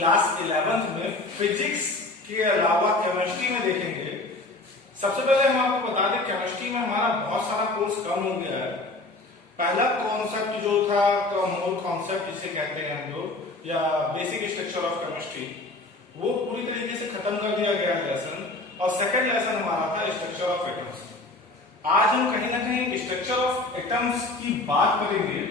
Class 11th में physics के अलावा केमिस्ट्री में देखेंगे। सबसे पहले हम आपको बता दें केमिस्ट्री में हमारा बहुत सारा कोर्स कम हो गया है। पहला कॉन्सेप्ट जो था मोल कॉन्सेप्ट जिसे कहते हैं हम लोग या बेसिक स्ट्रक्चर ऑफ केमिस्ट्री, वो पूरी तरीके से खत्म कर दिया गया लेसन, और सेकंड लेसन हमारा था स्ट्रक्चर ऑफ एटम्स। आज हम कहीं ना कहीं स्ट्रक्चर ऑफ एटम्स की बात करेंगे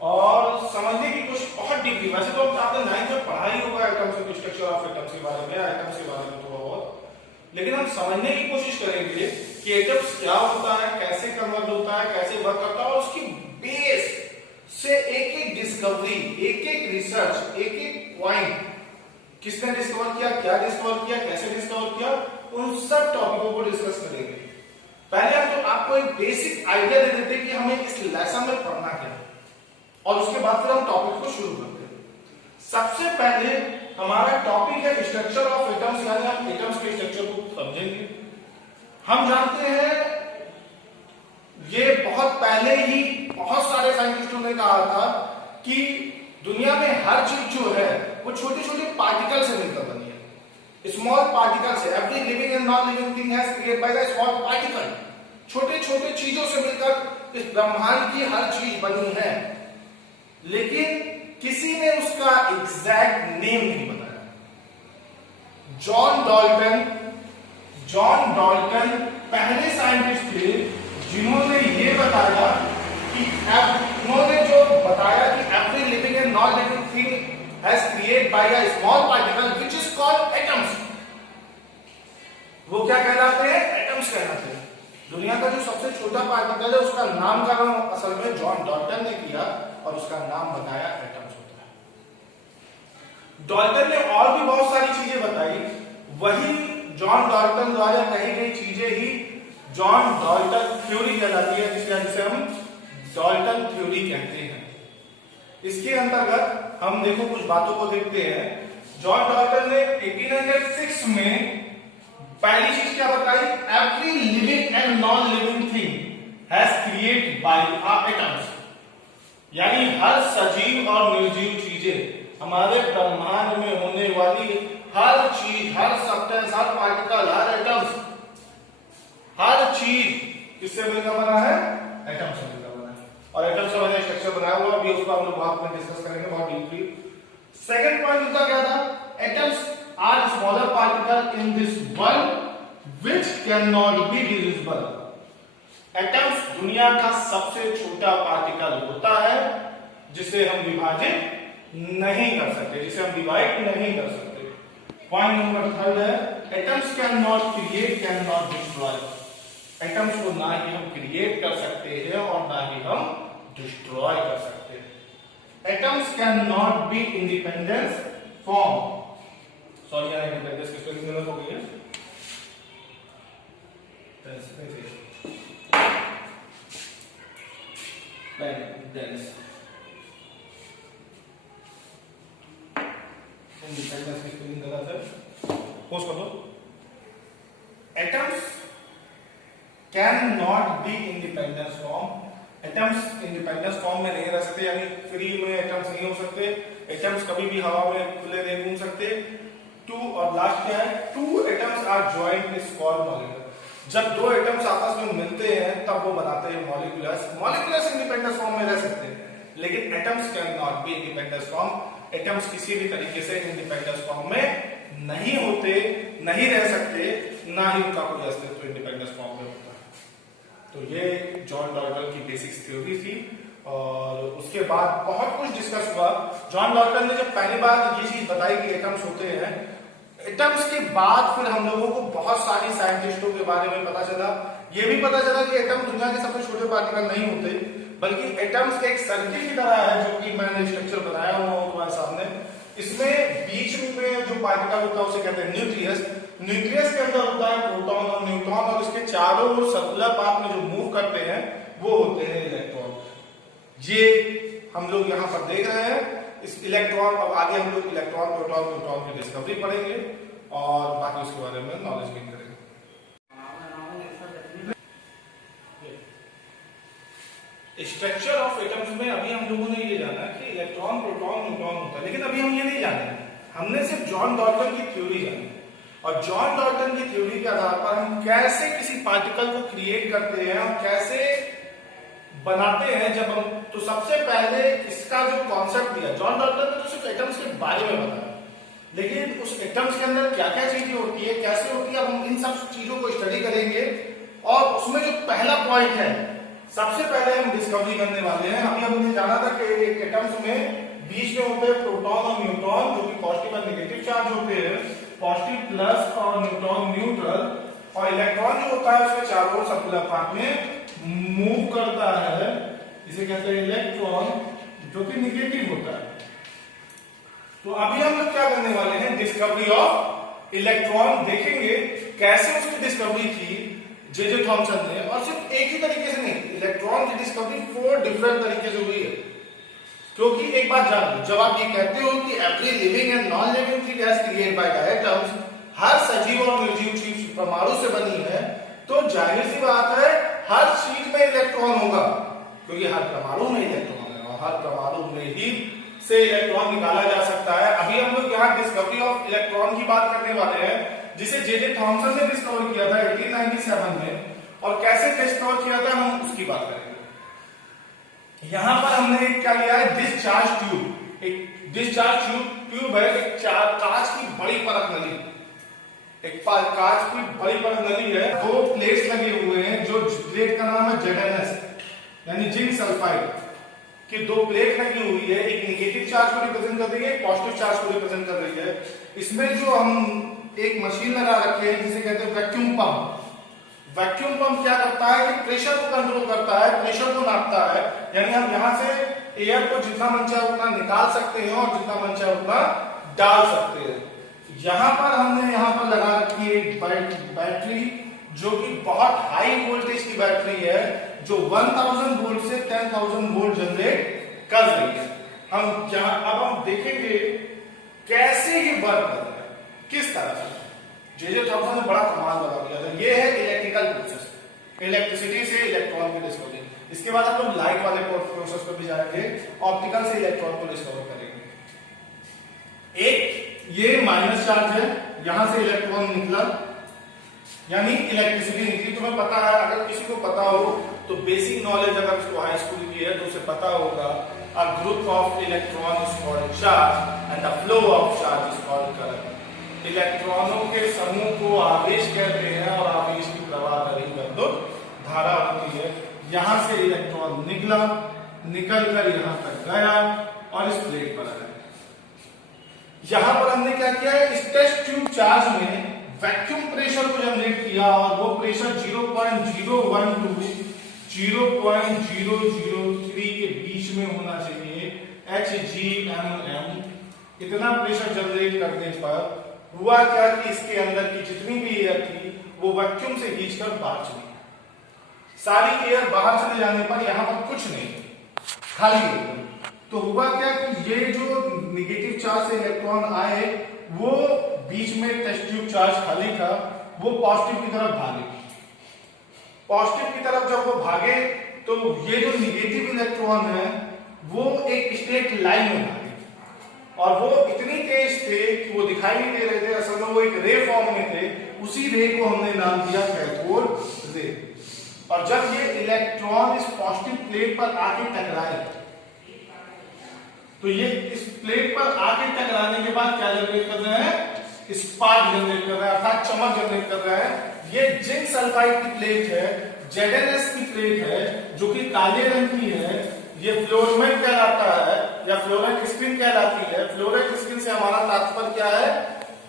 और समझने की कोशिश बहुत डीपली। वैसे तो आपने 9th में पढ़ा ही होगा एटम्स के स्ट्रक्चर ऑफ एटम्स के बारे में, एटम्स के बारे में थोड़ा बहुत, लेकिन हम समझने की कोशिश करेंगे कि एटम्स क्या होता है, कैसे कन्वर्ट होता है, कैसे वर्क करता है, और उसकी बेस से एक एक डिस्कवरी, एक एक रिसर्च, एक एक पॉइंट, किसने डिस्कवर किया, क्या डिस्कवर किया, कैसे डिस्कवर किया, उन सब टॉपिकों को डिस्कस करेंगे। पहले हम तो आपको एक बेसिक आइडिया दे देते हैं कि हमें इस लेसन में पढ़ना क्या है, और उसके बाद फिर हम टॉपिक को शुरू करते हैं। सबसे पहले हमारा टॉपिक है स्ट्रक्चर ऑफ एटम्स, यानी हम एटम्स के स्ट्रक्चर को समझेंगे। हम जानते हैं ये बहुत पहले ही बहुत सारे साइंटिस्टों ने कहा था कि दुनिया में हर चीज जो है वो छोटे छोटे पार्टिकल से मिलकर बनी है, स्मॉल पार्टिकल से। Every living and non living thing has created by the small particle. छोटे छोटे चीजों से मिलकर इस ब्रह्मांड की हर चीज बनी है, लेकिन किसी ने उसका एग्जैक्ट नेम नहीं बताया। जॉन डाल्टन पहले साइंटिस्ट थे जिन्होंने ये बताया कि उन्होंने जो बताया कि every living and non living thing has created by a small particle which is called atoms. वो क्या कहलाते हैं? एटम्स कहलाते हैं। दुनिया का जो सबसे छोटा पार्टिकल है उसका नामकरण असल में जॉन डाल्टन ने किया और उसका नाम बताया एटम्स होता है। डाल्टन ने और भी बहुत सारी चीजें बताई, वही जॉन डाल्टन द्वारा कही गई चीजें ही जॉन डाल्टन थ्योरी कहलाती है, जिसे हम डाल्टन थ्योरी कहते हैं। इसके अंतर्गत हम देखो कुछ बातों को देखते हैं। जॉन डाल्टन ने 1806 में पहली चीज क्या बताई? Every living and non living thing has created by atoms, यानी हर सजीव और निर्जीव चीजें, हमारे ब्रह्मांड में होने वाली हर चीज, हर सब्सटेंस, हर पार्टिकल, हर एटम्स, हर चीज किससे मिलकर बना है? एटम से मिलकर बना है। और एटम से मैंने स्ट्रक्चर बनाया हुआ, अभी उसको हम लोग बाद में डिस्कस करेंगे बहुत डीपली। सेकंड पॉइंट उनका क्या था? Atoms are smaller particle in this world which cannot be divisible। Atoms दुनिया का सबसे छोटा पार्टिकल होता है जिसे हम विभाजित नहीं कर सकते, जिसे हम डिवाइड नहीं कर सकते। पॉइंट नंबर थर्ड है atoms can not create, can not destroy. Atoms को ना ही हम क्रिएट कर सकते हैं और ना ही हम डिस्ट्रॉय कर सकते हैं। Atoms can not be independence form, sorry यार इंडिपेंडेंस की स्पेलिंग गलत हो गई है, इंडिपेंडेंस की स्पेलिंग गलत है, पोस्ट कर दो। Atoms can not be independence form. Atoms independence form में नहीं रह सकते, यानी फ्री में एटम्स नहीं हो सकते। एटम्स कभी भी हवा में खुले नहीं घूम सकते। टू और लास्ट क्या है? Two atoms are joined is called molecule. जब दो एटम्स आपस में मिलते हैं तब वो बनाते हैं मॉलिक्यूलस। मॉलिक्यूलस इंडिपेंडेंस फॉर्म में रह सकते हैं, लेकिन atoms can not be independence form. Atoms किसी भी तरीके से इंडिपेंडेंस फॉर्म में नहीं होते, नहीं रह सकते, ना ही उनका कोई अस्तित्व इंडिपेंडेंस फॉर्म में होता है। तो ये जॉन डाल्टन की बेसिक थ्योरी थी और उसके बाद बहुत कुछ डिस्कस हुआ। जॉन डाल्टन ने जब पहली बार ये चीज बताई कि एटम्स होते हैं, एटम्स के बाद फिर हम लोगों को बहुत सारी साइंटिस्टों के बारे में पता चला। ये भी पता चला कि एटम दुनिया के सबसे छोटे पार्टिकल नहीं होते, बल्कि एटम्स एक सर्किल की तरह है, जो कि मैंने स्ट्रक्चर बनाया हुआ हूं तुम्हारे सामने। इसमें बीच में जो पार्टिकल होता है उसे कहते हैं न्यूक्लियस। न्यूक्लियस के अंदर होता है प्रोटॉन और न्यूट्रॉन, और इसके चारों ओर सर्कुलर पाथ में जो मूव करते हैं वो होते हैं इलेक्ट्रॉन। ये हम लोग यहाँ पर देख रहे हैं इस इलेक्ट्रॉन। अब आगे हम लोग इलेक्ट्रॉन, प्रोटॉन, न्यूट्रॉन की डिस्कवरी पढ़ेंगे और बाकी उसके बारे में नॉलेज गेन करेंगे। स्ट्रक्चर ऑफ एटम्स में अभी हम लोगों ने ये जाना कि इलेक्ट्रॉन, प्रोटॉन, न्यूट्रॉन होता है, लेकिन अभी हम ये नहीं जाने हमने सिर्फ जॉन डाल्टन की थ्योरी जानी और जॉन डाल्टन की थ्योरी के आधार पर हम कैसे किसी पार्टिकल को क्रिएट करते हैं और कैसे बनाते हैं। जब हम तो सबसे पहले इसका जो कॉन्सेप्ट दिया जॉन डाल्टन ने तो सिर्फ एटम्स के बारे में बताया, लेकिन उस एटम्स के अंदर क्या क्या चीजें होती है, कैसे होती है, अब हम इन सब चीजों को स्टडी करेंगे। और उसमें जो पहला पॉइंट है, सबसे पहले हम डिस्कवरी करने वाले हैं। अभी हमने जाना था कि एटम्स में बीच में होते हैं प्रोटॉन और न्यूट्रॉन, जो कि पॉजिटिव और नेगेटिव चार्ज होते हैं, पॉजिटिव प्लस और न्यूट्रॉन न्यूट्रल, और इलेक्ट्रॉन जो होता है उसके चारों ओर सर्कुलर पाथ में मूव करता है, इसे कहते हैं इलेक्ट्रॉन, जो कि नेगेटिव होता है। तो अभी हम लोग क्या करने वाले हैं, डिस्कवरी ऑफ इलेक्ट्रॉन देखेंगे, कैसे उसकी डिस्कवरी की जे थॉमसन ने, और सिर्फ एक ही तरीके से नहीं, इलेक्ट्रॉन की डिस्कवरी 4 डिफरेंट तरीके से हुई है। क्योंकि एक बात जान लो, जब आप ये कहते हो कि every living and non living thing is created by atoms, हर सजीव और निर्जीव चीज परमाणु से बनी है, तो जाहिर सी बात है हर चीज में इलेक्ट्रॉन होगा, क्योंकि हर परमाणु में इलेक्ट्रॉन है और हर परमाणु में ही से इलेक्ट्रॉन निकाला जा सकता है। अभी हम लोग यहाँ डिस्कवरी ऑफ इलेक्ट्रॉन की बात करने वाले हैं, जिसे जे थॉमसन ने डिस्कवर किया था 1897 में, और कैसे डिस्कवर किया था हम उसकी बात करेंगे। यहां पर हमने क्या लिया है, डिस्चार्ज ट्यूब। एक डिस्चार्ज ट्यूब है, एक कांच की बड़ी परत नली, एक कांच की बड़ी परत नली है, 2 प्लेट्स लगे हुए हैं, जो प्लेट का नाम है ZnS यानी जिंक सल्फाइड की 2 प्लेट लगी हुई है। एक नेगेटिव चार्ज को रिप्रेजेंट कर रही है, एक पॉजिटिव चार्ज को रिप्रेजेंट कर रही है। इसमें जो हम एक मशीन लगा रखे हैं जिसे कहते हैं वैक्यूम पंप। वैक्यूम पंप क्या करता है कि प्रेशर को कंट्रोल करता है, प्रेशर को नापता है, यानी हम यहां से एयर को जितना मन चाहे उतना निकाल सकते हैं और जितना मन चाहे उतना डाल सकते हैं। यहां पर हमने यहां पर लगा रखी है एक बैटरी, जो कि बहुत हाई वोल्टेज की बैटरी है, जो 1000 वोल्ट से 10000 वोल्ट जनरेट कर रही है। अब हम देखेंगे कैसे ये वर्क कर रहा है, किस तरह से। जे थॉमसन ने बड़ा कमाल लगा दिया था। ये है इलेक्ट्रिकल प्रोसेस, इलेक्ट्रिसिटी से इलेक्ट्रॉन की डिस्कवरी। इसके बाद हम लोग लाइट वाले प्रोसेस पर भी जाएंगे, ऑप्टिकल से इलेक्ट्रॉन को डिस्कवर करेंगे। एक ये माइनस चार्ज है, यहां से इलेक्ट्रॉन निकला, यानी इलेक्ट्रिसिटी निकली। तुम्हें पता है, अगर किसी को पता हो तो बेसिक नॉलेज, अगर उसको हाई स्कूल की है तो उसे पता होगा, a group of electron is called charge and the flow of charge is called current. इलेक्ट्रॉनों के समूह को आवेश कहते हैं और आवेश की प्रवाहकारी विद्युत धारा होती है। यहां से इलेक्ट्रॉन निकला, निकलकर यहां तक गया और इस प्लेट पर आया। यहां पर हमने क्या किया है, इस टेस्ट ट्यूब चार्ज में वैक्यूम प्रेशर को जनरेट किया, और वो प्रेशर 0.012 0.003 के बीच में होना चाहिए, HgMM। इतना प्रेशर जनरेट करने पर हुआ क्या कि इसके अंदर की जितनी भी एयर थी वो वैक्यूम से खींचकर बाहर चली गई। सारी एयर बाहर चले जाने पर यहां पर कुछ नहीं, खाली हो गई। तो हुआ क्या कि ये जो नेगेटिव चार्ज से इलेक्ट्रॉन आए, वो बीच में टेस्ट ट्यूब चार्ज खाली था, वो पॉजिटिव की तरफ भागे। पॉजिटिव की तरफ जब वो भागे तो ये जो नेगेटिव इलेक्ट्रॉन है वो एक स्ट्रेट लाइन में भागे, और वो इतनी तेज थे कि वो दिखाई नहीं दे रहे थे। असल में वो एक रे फॉर्म में थे, उसी रे को हमने नाम दिया कैथोड रे। और जब ये इलेक्ट्रॉन इस पॉजिटिव प्लेट पर आके टकराए, तो ये इस प्लेट पर आके टकराने के बाद क्या जनरेट कर रहे हैं, स्पार्क जनरेट कर रहा है, अर्थात चमक जनरेट कर रहा है। ये जिंक सल्फाइड की प्लेट है, ZnS की प्लेट है, जो कि काले रंग की है। ये फ्लोरोमेट कहलाता है या फ्लोरेट स्क्रीन कहलाती है। फ्लोरेट स्क्रीन से हमारा तात्पर्य क्या है,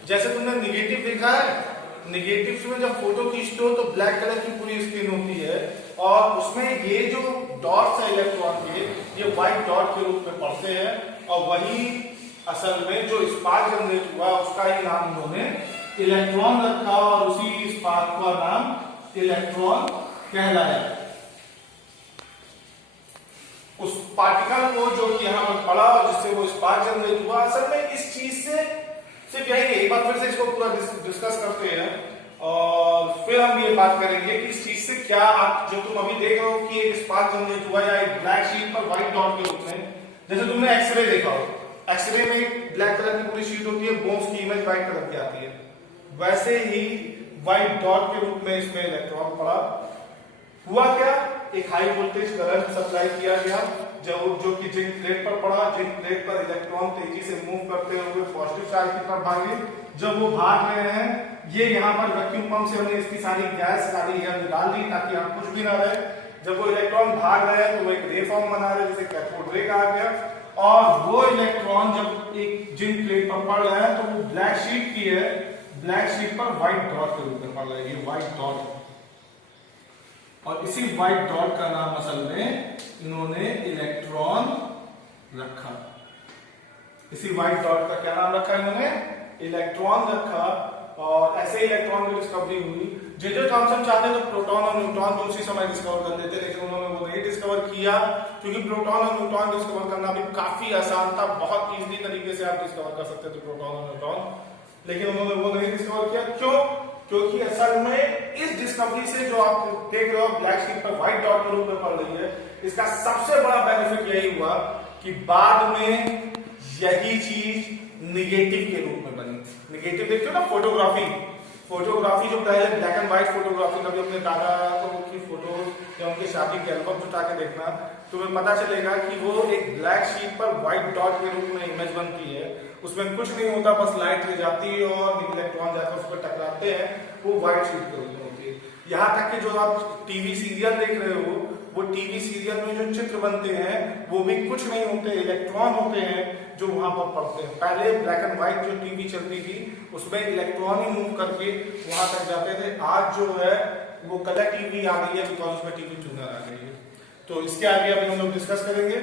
जैसे तुमने निगेटिव देखा है, निगेटिव में जब फोटो खींचते हो तो ब्लैक कलर की पूरी स्क्रीन होती है, और उसमें ये जो डॉट्स है इलेक्ट्रॉन के, ये व्हाइट डॉट के रूप में पड़ते हैं, और वही असल में जो स्पार्क जनरेट हुआ उसका ही नाम इन्होंने इलेक्ट्रॉन रखा, और उसी स्पार्क का नाम इलेक्ट्रॉन कहलाया। उस पार्टिकल को जो कि यहाँ पर पड़ा और जिससे वो स्पार्क जनरेट हुआ, असल में इस चीज से सिर्फ यही, एक बार फिर से इसको पूरा डिस्कस करते हैं, और फिर हम ये बात करेंगे कि इस चीज से क्या आप जो तुम अभी देख रहे हो कि एक स्पार्क जनरेट हुआ या एक ब्लैक शीट पर व्हाइट डॉट के रूप में, जैसे तुमने एक्सरे देखा हो, एक्सरे में ब्लैक कलर की पूरी शीट होती है, राइट तरफ जाती है, वैसे ही व्हाइट डॉट के रूप में इसमें इलेक्ट्रॉन पड़ा। हुआ क्या, एक हाई वोल्टेज करंट सप्लाई किया गया जो कि जिंक प्लेट पर पड़ा। जिंक प्लेट पर इलेक्ट्रॉन तेजी से मूव करते हुए पॉजिटिव चार्ज की तरफ भागे। जब वो भाग रहे हैं, ये यहाँ पर वैक्यूम पंप से हमने इसकी सारी गैस सारी एयर निकाल दी ताकि यहाँ कुछ भी ना रहे। जब वो इलेक्ट्रॉन भाग रहे हैं तो वो एक रे फॉर्म बना रहे हैं जिसे कैथोड रे कहा गया। और वो इलेक्ट्रॉन जब एक जिंक प्लेट पर पड़ रहा है तो वो ब्लैक शीट की है, ब्लैक शीट पर व्हाइट डॉट के रूप में पड़ रहा है, ये व्हाइट डॉट है। और इसी व्हाइट डॉट का नाम असल में इन्होंने इलेक्ट्रॉन रखा। इसी व्हाइट डॉट का क्या नाम रखा इन्होंने, इलेक्ट्रॉन रखा। और ऐसे इलेक्ट्रॉन की डिस्कवरी हुई। जे थॉमसन चाहते तो प्रोटॉन और न्यूट्रॉन को उसी समय डिस्कवर कर लेते, लेकिन उन्होंने वो नहीं डिस्कवर किया क्योंकि प्रोटॉन और न्यूट्रॉन डिस्कवर करना भी काफी आसान था, बहुत इजीली तरीके से आप डिस्कवर कर सकते थे प्रोटॉन और न्यूट्रॉन, लेकिन उन्होंने वो नहीं डिस्कवर किया। क्यों? क्योंकि असल में इस डिस्कवरी से जो आप देख रहे हो ब्लैक शीट पर व्हाइट डॉट के रूप में पड़ रही है, इसका सबसे बड़ा बेनिफिट यही हुआ कि बाद में यही चीज निगेटिव के रूप में बनी। निगेटिव देखते हो ना, फोटोग्राफी जो पहले ब्लैक एंड व्हाइट फोटोग्राफी, कभी अपने दादा की फोटो या उनके शादी के एल्बम उठा के देखना, तुम्हें पता चलेगा कि वो एक ब्लैक शीट पर व्हाइट डॉट के रूप में इमेज बनती है। उसमें कुछ नहीं होता, बस लाइट ले जाती है और इलेक्ट्रॉन जाकर उस पर टकराते हैं, वो व्हाइट शीट के रूप में होती है। यहाँ तक कि जो आप टीवी सीरियल देख रहे हो, वो टीवी सीरियल में जो चित्र बनते हैं वो भी कुछ नहीं होते, इलेक्ट्रॉन होते हैं जो वहां पर पड़ते हैं। पहले ब्लैक एंड व्हाइट जो टीवी चलती थी उसमें इलेक्ट्रॉन ही मूव करके वहां तक जाते थे। आज जो है वो कलर टीवी आ गई है बिकॉज उसमें टीवी ट्यूनर आ गई है। तो इसके आगे अभी हम लोग डिस्कस करेंगे।